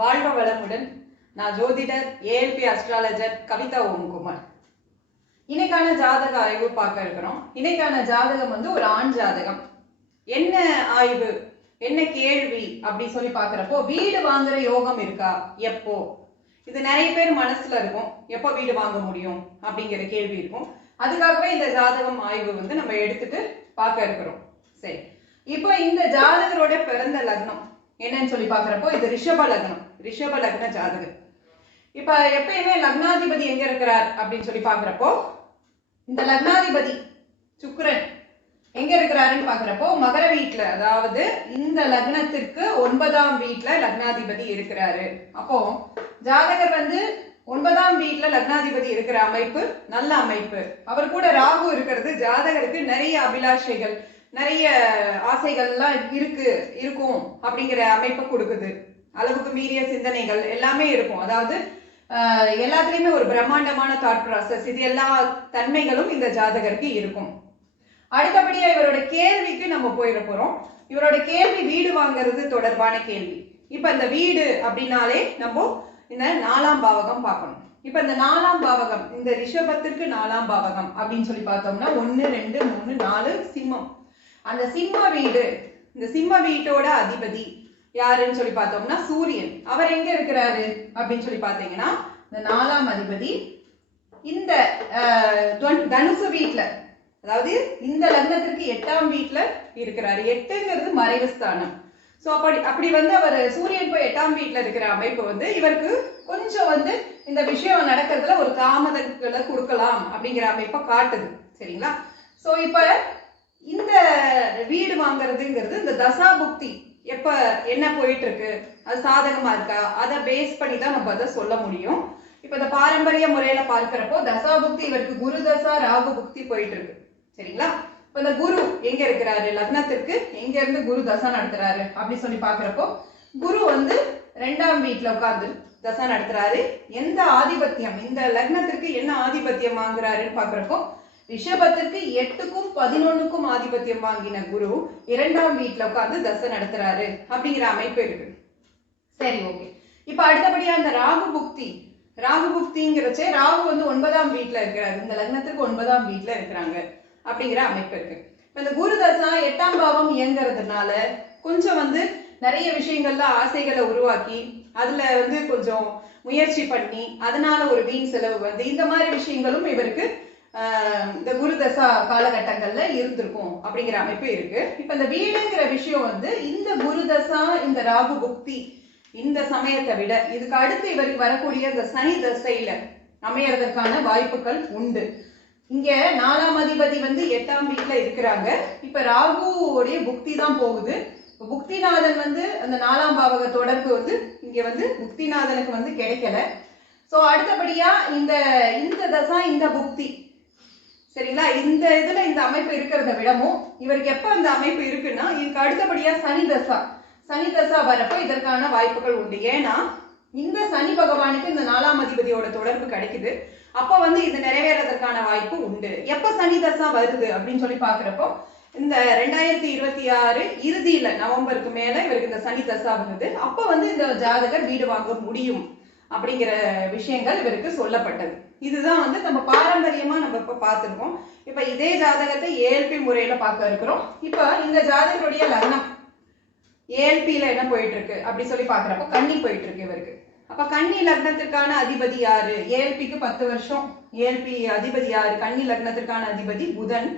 வாழ்க வளமுடன். நான் ஜோதிடர், ஏஎல்பி அஸ்ட்ராலஜர் கவிதா ஓம்குமார். இன்னைக்கான ஜாதக ஆய்வு பார்க்க இருக்கிறோம். இன்னைக்கான ஜாதகம் வந்து ஒரு ஆண் ஜாதகம். என்ன ஆய்வு, என்ன கேள்வி அப்படி சொல்லி பார்க்குறப்போ, வீடு வாங்குற யோகம் இருக்கா, எப்போ? இது நிறைய பேர் மனசுல இருக்கும், எப்போ வீடு வாங்க முடியும் அப்படிங்கிற கேள்வி இருக்கும். அதுக்காகவே இந்த ஜாதகம் ஆய்வு வந்து நம்ம எடுத்துட்டு பார்க்க இருக்கிறோம். சரி, இப்போ இந்த ஜாதகரோட பிறந்த லக்னம் என்னன்னு சொல்லி பாக்குறப்போ, இது ரிஷப லக்னம், ரிஷப லக்ன ஜாதகம். இப்ப எப்பயுமே லக்னாதிபதி எங்க இருக்கிறார் அப்படின்னு சொல்லி பாக்குறப்போ, இந்த லக்னாதிபதி சுக்கிரன் எங்க இருக்கிறாருன்னு பாக்குறப்போ மகர வீட்டுல, அதாவது இந்த லக்னத்திற்கு 9ஆம் வீட்டுல லக்னாதிபதி இருக்கிறாரு. அப்போ ஜாதகர் வந்து 9ஆம் வீட்டுல லக்னாதிபதி இருக்கிற அமைப்பு நல்ல அமைப்பு. அவர் கூட ராகு இருக்கிறது ஜாதகருக்கு நிறைய அபிலாஷைகள், நிறைய ஆசைகள்லாம் இருக்கும் அப்படிங்கிற அமைப்பை கொடுக்குது. அளவுக்கு மீறிய சிந்தனைகள் எல்லாமே இருக்கும். அதாவது எல்லாத்துலயுமே ஒரு பிரம்மாண்டமான தாட் ப்ராசஸ், இது எல்லா தன்மைகளும் இந்த ஜாதகருக்கு இருக்கும். அடுத்தபடியா இவரோட கேள்விக்கு நம்ம போயிட போறோம். இவரோட கேள்வி வீடு வாங்குறது தொடர்பான கேள்வி. இப்ப இந்த வீடு அப்படின்னாலே நம்ம இந்த 4ஆம் பாவகம் பார்க்கணும். இப்ப இந்த 4ஆம் பாவகம், இந்த ரிஷபத்திற்கு 4ஆம் பாவகம் அப்படின்னு சொல்லி பார்த்தோம்னா 1, 2, 3, 4 சிம்மம். அந்த சிம்ம வீடு, இந்த சிம்ம வீட்டோட அதிபதி யாருன்னு சொல்லி பார்த்தோம்னா சூரியன். அவர் எங்க இருக்கிறாரு அப்படின்னு சொல்லி பார்த்தீங்கன்னா, இந்த 4ஆம் அதிபதி இந்த தனுசு வீட்டுல, அதாவது இந்த லக்னத்திற்கு 8ஆம் வீட்டுல இருக்கிறாரு. 8ங்கிறது மறைவு ஸ்தானம். சோ அப்படி வந்து அவர் சூரியன் போய் 8ஆம் வீட்டுல இருக்கிற அமைப்பு வந்து இவருக்கு கொஞ்சம் வந்து இந்த விஷயம் நடக்கிறதுல ஒரு தாமதங்களை கொடுக்கலாம் அப்படிங்கிற அமைப்பை காட்டுது. சரிங்களா? சோ இப்ப இந்த வீடு வாங்குறதுங்கிறது இந்த தசா புக்தி எப்ப என்ன போயிட்டு இருக்கு, அது சாதகமா இருக்கா, அதை பேஸ் பண்ணி தான் நம்ம அதை சொல்ல முடியும். இப்ப இந்த பாரம்பரிய முறையில பார்க்கிறப்போ தசா புக்தி இவருக்கு குரு தசா ராகு புக்தி போயிட்டு இருக்கு. சரிங்களா? இப்ப இந்த குரு எங்க இருக்கிறாரு, லக்னத்திற்கு எங்க இருந்து குரு தசா நடத்துறாரு அப்படி சொல்லி பாக்குறப்போ, குரு வந்து 2ஆம் வீட்டுல உட்கார்ந்து தசா நடத்துறாரு. எந்த ஆதிபத்தியம், இந்த லக்னத்திற்கு என்ன ஆதிபத்தியம் வாங்குறாருன்னு பாக்குறப்போ, ரிஷபத்திற்கு 8க்கும் 11க்கும் ஆதிபத்தியம் வாங்கின குரு 2ஆம் வீட்டுல உட்கார்ந்து தசை நடத்துறாரு அப்படிங்கிற அமைப்பு இருக்கு. சரி, ஓகே. இப்ப அடுத்தபடியா இந்த ராகு புக்தி, ராகு புக்திங்கிறச்சே ராகு வந்து 9ஆம் வீட்டுல இருக்கிறாரு. இந்த லக்னத்துக்கு 9ஆம் வீட்டுல இருக்கிறாங்க அப்படிங்கிற அமைப்பு இருக்கு. இப்ப இந்த குரு தசா 8ஆம் பாவம் இயங்குறதுனால கொஞ்சம் வந்து நிறைய விஷயங்கள்ல ஆசைகளை உருவாக்கி அதுல வந்து கொஞ்சம் முயற்சி பண்ணி அதனால ஒரு வீண் செலவு வந்து இந்த மாதிரி விஷயங்களும் இவருக்கு இந்த குரு தசா காலகட்டங்கள்ல இருந்திருக்கும் அப்படிங்கிற அமைப்பு இருக்கு. இப்ப இந்த வீடுங்கிற விஷயம் வந்து இந்த குரு தசா, இந்த ராகு புக்தி இந்த சமயத்தை விட இதுக்கு அடுத்து இவருக்கு வரக்கூடிய இந்த சனி தசையில அமையறதற்கான வாய்ப்புகள் உண்டு. இங்க 4ஆம் அதிபதி வந்து 8ஆம் வீட்டுல இருக்கிறாங்க. இப்ப ராகுவோடைய புக்தி தான் போகுது. புக்திநாதன் வந்து அந்த 4ஆம் பாவக தொடர்பு வந்து இங்க வந்து புக்திநாதனுக்கு வந்து கிடைக்கல. சோ அடுத்தபடியா இந்த தசா இந்த புக்தி, சரிங்களா, இந்த இதுல இந்த அமைப்பு இருக்கிறத விடவும் இவருக்கு எப்ப அந்த அமைப்பு இருக்குன்னா இதுக்கு அடுத்தபடியா சனி தசா வரப்போ இதற்கான வாய்ப்புகள் உண்டு. ஏன்னா இந்த சனி பகவானுக்கு இந்த 4ஆம் அதிபதியோட தொடர்பு கிடைக்குது. அப்ப வந்து இது நிறைவேறதற்கான வாய்ப்பு உண்டு. எப்ப சனி தசா வருது அப்படின்னு சொல்லி பாக்குறப்போ, இந்த 2026 இறுதியில நவம்பருக்கு மேல இவருக்கு இந்த சனி தசா வருது. அப்ப வந்து இந்த ஜாதகர் வீடு வாங்க முடியும் அப்படிங்கிற விஷயங்கள் இவருக்கு சொல்லப்பட்டது. இதுதான் வந்து நம்ம பாரம்பரியமா நம்ம இப்ப பார்த்திருக்கோம். இப்ப இதே ஜாதகத்தை ஏஎல்பி முறையில பார்க்க இருக்கிறோம். இப்ப இந்த ஜாதகருடைய லக்னம் ஏஎல்பியில என்ன போயிட்டு இருக்கு அப்படி சொல்லி பாக்குறப்போ கன்னி போயிட்டு இருக்கு இவருக்கு. அப்ப கன்னி லக்னத்திற்கான அதிபதி யாரு? ஏஎல்பிக்கு 10 வருஷம் ஏஎல்பி அதிபதி யாரு? கன்னி லக்னத்திற்கான அதிபதி புதன்.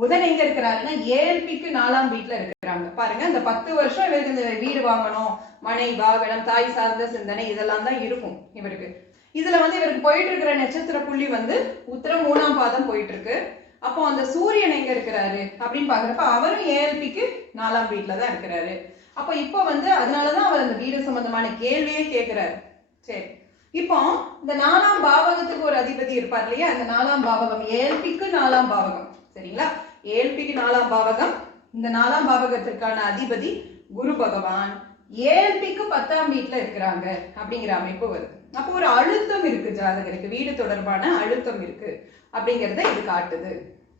புதன் எங்க இருக்கிறாருன்னா ஏஎல்பிக்கு 4ஆம் வீட்டுல இருக்கிறாங்க. பாருங்க, இந்த 10 வருஷம் இவருக்கு இந்த வீடு வாங்கணும், மனை வாகனம் தாய் சார்ந்த சிந்தனை இதெல்லாம் தான் இருக்கும் இவருக்கு. இதுல வந்து இவருக்கு போயிட்டு இருக்கிற நட்சத்திர புள்ளி வந்து உத்திரம் 3ஆம் பாதம் போயிட்டு இருக்கு. அப்போ அந்த சூரியன் எங்க இருக்கிறாரு அப்படின்னு பாக்குறப்ப அவரும் ஏஎல்பிக்கு 4ஆம் வீட்டுல தான் இருக்கிறாரு. அப்போ இப்போ வந்து அதனாலதான் அவர் அந்த வீடு சம்பந்தமான கேள்வியே கேட்கிறாரு. சரி, இப்போ இந்த 4ஆம் பாவகத்துக்கு ஒரு அதிபதி இருப்பார் இல்லையா, இந்த 4ஆம் பாவகம் ஏஎல்பிக்கு 4ஆம் பாவகம். சரிங்களா? ஏஎல்பிக்கு 4ஆம் பாவகம், இந்த 4ஆம் பாவகத்திற்கான அதிபதி குரு பகவான் ஏஎல்பிக்கு 10ஆம் வீட்டுல இருக்கிறாங்க அப்படிங்கிற அமைப்பு வருது. அப்போ ஒரு அழுத்தம் இருக்கு ஜாதகருக்கு, வீடு தொடர்பான அழுத்தம் இருக்கு அப்படிங்கிறத இது காட்டுது.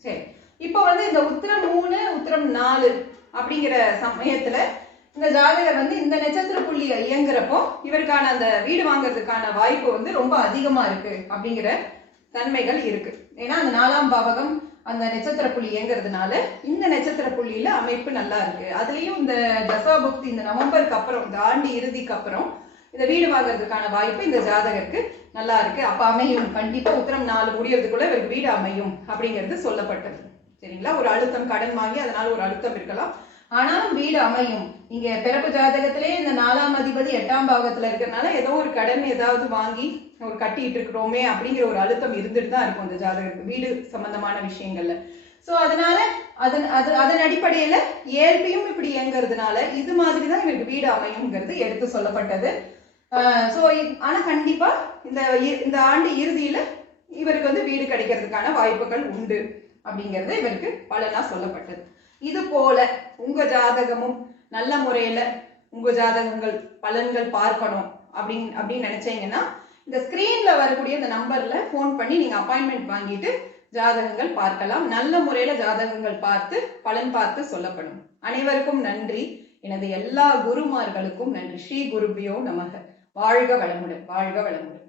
சரி, இப்போ வந்து இந்த உத்திரம் 3 உத்திரம் 4 அப்படிங்கிற சமயத்துல இந்த ஜாதகர் வந்து இந்த நட்சத்திர புள்ளி இயங்குறப்போ இவருக்கான அந்த வீடு வாங்குறதுக்கான வாய்ப்பு வந்து ரொம்ப அதிகமா இருக்கு அப்படிங்கிற தன்மைகள் இருக்கு. ஏன்னா அந்த 4ஆம் பாவகம் அந்த நட்சத்திர புள்ளி இயங்குறதுனால இந்த நட்சத்திர புள்ளியில அமைப்பு நல்லா இருக்கு. அதுலயும் இந்த தசாபுக்தி இந்த நவம்பருக்கு அப்புறம், இந்த ஆண்டு இறுதிக்கு அப்புறம் இந்த வீடு வாங்குறதுக்கான வாய்ப்பு இந்த ஜாதகருக்கு நல்லா இருக்கு. அப்ப அமையும், கண்டிப்பா உத்திரம் 4 முடியறதுக்குள்ள இவருக்கு வீடு அமையும் அப்படிங்கிறது சொல்லப்பட்டது. சரிங்களா? ஒரு அழுத்தம், கடன் வாங்கி அதனால ஒரு அழுத்தம் இருக்கலாம், ஆனாலும் வீடு அமையும். இங்க பிறப்பு ஜாதகத்திலே இந்த 4ஆம் அதிபதி 8ஆம் பாவகத்துல இருக்கிறதுனால ஏதோ ஒரு கடன் ஏதாவது வாங்கி ஒரு கட்டிட்டு இருக்கிறோமே அப்படிங்கிற ஒரு அழுத்தம் இருந்துட்டு தான் இருக்கும் இந்த ஜாதகத்துக்கு வீடு சம்பந்தமான விஷயங்கள்ல. சோ அதனால அதன் அடிப்படையில ஏற்பியும் இப்படி இயங்குறதுனால இது மாதிரிதான் இவருக்கு வீடு அமையுங்கிறது எடுத்து சொல்லப்பட்டது. சோ ஆனா கண்டிப்பா இந்த ஆண்டு இறுதியில இவருக்கு வந்து வீடு கிடைக்கிறதுக்கான வாய்ப்புகள் உண்டு அப்படிங்கிறது இவருக்கு பலனா சொல்லப்பட்டது. இது போல உங்க ஜாதகமும் நல்ல முறையில உங்க ஜாதகங்கள் பலன்கள் பார்க்கணும் அப்படின்னு நினைச்சீங்கன்னா இந்த ஸ்கிரீன்ல வரக்கூடிய இந்த நம்பர்ல போன் பண்ணி நீங்க அப்பாயின்மெண்ட் வாங்கிட்டு ஜாதகங்கள் பார்க்கலாம். நல்ல முறையில ஜாதகங்கள் பார்த்து பலன் பார்த்து சொல்லப்படும். அனைவருக்கும் நன்றி. எனது எல்லா குருமார்களுக்கும் நன்றி. ஸ்ரீ குருபியோ நமக. வாழ்க வளமுடன், வாழ்க வளமுடன்.